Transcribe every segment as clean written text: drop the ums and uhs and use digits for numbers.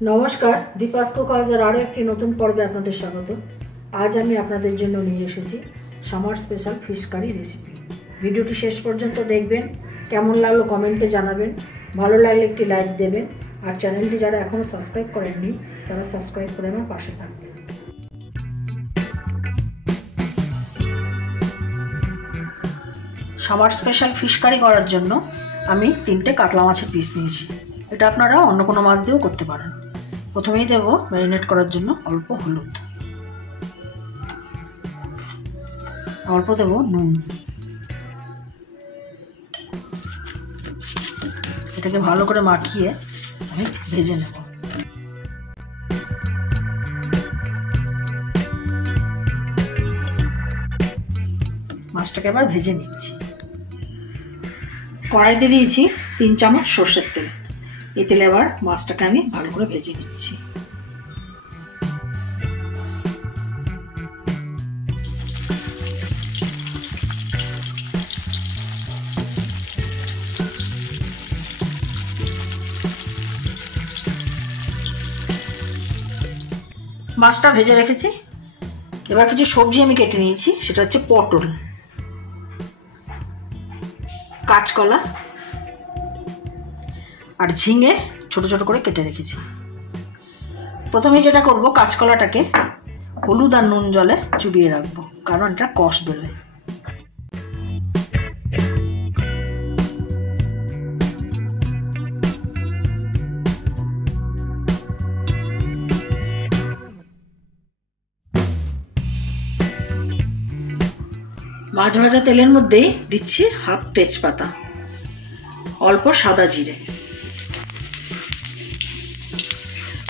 নমস্কার, দীপাস কুকার্সের আরও একটি নতুন পর্বে আপনাদের স্বাগত। আজ আমি আপনাদের জন্য নিয়ে এসেছি summer special fish curry recipe. ভিডিওটি শেষ পর্যন্ত দেখবেন, কেমন লাগলো কমেন্টে জানাবেন, ভালো লাগলে একটি লাইক দেবেন, আর চ্যানেলটি যারা এখনও সাবস্ক্রাইব করেননি তারা সাবস্ক্রাইব করে আমার পাশে থাকবেন। সামার স্পেশাল ফিশ কারি করার জন্য আমি 3টে কাতলা মাছের পিস নিয়েছি। এটা আপনারা অন্য কোনো মাছ দিয়েও করতে পারেন। প্রথমেই দেব ম্যারিনেট করার জন্য অল্প হলুদ, অল্প দেব নুন। এটাকে ভালো করে মাখিয়ে আমি ভেজে নেব। মাছটাকে আবার ভেজে নিচ্ছি। কড়াইতে দিয়েছি 3 চামচ সর্ষের তেল। এই তেলে আবার মাছটাকে আমি ভালো করে ভেজে নিচ্ছি। মাছটা ভেজে রেখেছি। এবার কিছু সবজি আমি কেটে নিয়েছি। সেটা হচ্ছে পটল, কাঁচকলা আর ঝিঙে ছোট ছোট করে কেটে রেখেছি। প্রথমে যেটা করব, কাঁচকলাটাকে হলুদ আর নুন জলে চুবিয়ে রাখবো, কারণ এটা কষ বেরোয়। মাছ ভাজা তেলের মধ্যেই দিচ্ছি হাফ তেজপাতা, অল্প সাদা জিরে,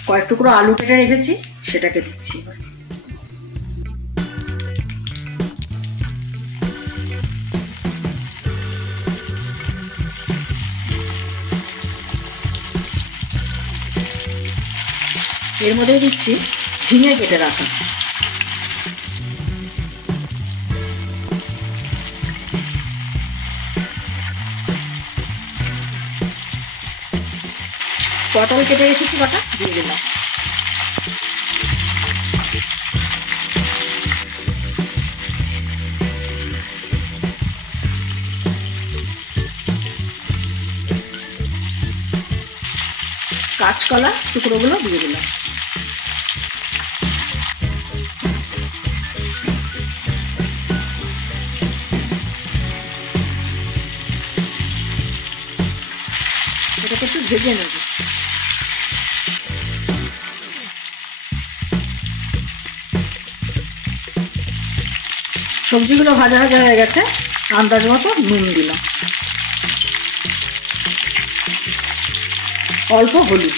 কয়েক টুকরো আলু কেটে রেখেছি সেটাকে দিচ্ছি। এর মধ্যে দিচ্ছি ঝিঙে কেটে রাখা, পটল কেটে রেখেছি কটা দিয়ে দিলাম। কাঁচকলা টুকরোগুলো দিয়ে দিলাম। এটাকে একটু ভেজে নেব। সবজিগুলো ভাজা ভাজা হয়ে গেছে। আন্দাজ মতো নুন দিলাম, অল্প হলুদ,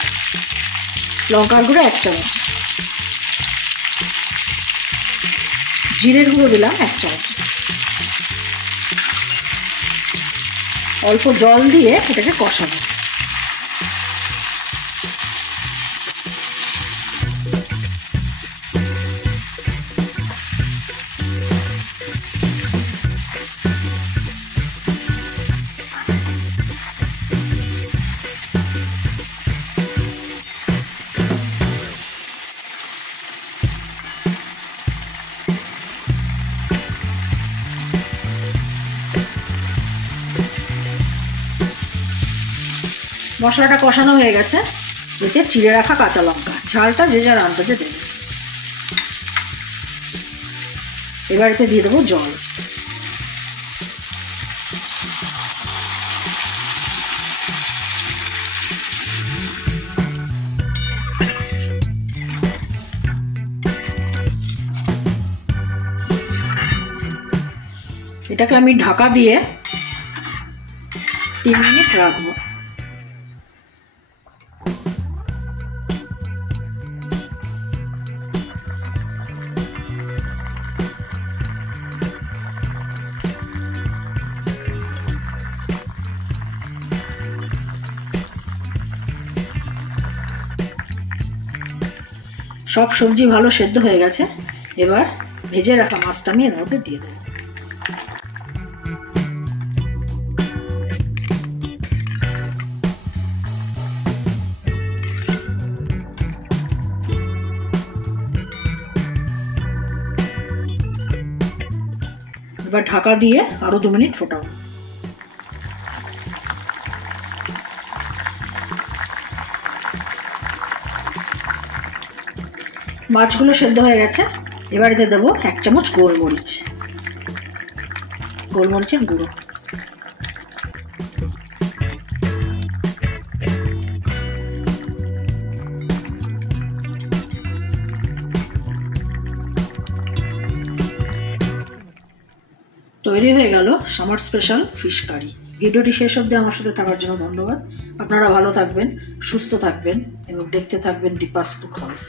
লঙ্কার গুঁড়ো 1 চামচ, জিরের গুঁড়ো দিলাম 1 চামচ। অল্প জল দিয়ে এটাকে কষাবো। মশলাটা কষানো হয়ে গেছে। এতে চিড়ে রাখা কাঁচা লঙ্কা, ঝালটা যে যার আন্দাজে দেবে। এবার এতে দিয়ে দেবো জল। এটাকে আমি ঢাকা দিয়ে 3 মিনিট রাখবো। সব সবজি ভালো সেদ্ধ হয়ে গেছে। এবার ভেজে রাখা মাছটা আমি এর মধ্যে দিয়ে দেবো। এবার ঢাকা দিয়ে আরো 2 মিনিট ফোটাও। মাছগুলো সেদ্ধ হয়ে গেছে। এবার এতে দেবো 1 চামচ গোলমরিচের গুঁড়ো। তৈরি হয়ে গেল সামার স্পেশাল ফিশ কারি। ভিডিওটি শেষ অবধি আমার সাথে থাকার জন্য ধন্যবাদ। আপনারা ভালো থাকবেন, সুস্থ থাকবেন এবং দেখতে থাকবেন দীপাস কুক হাউস।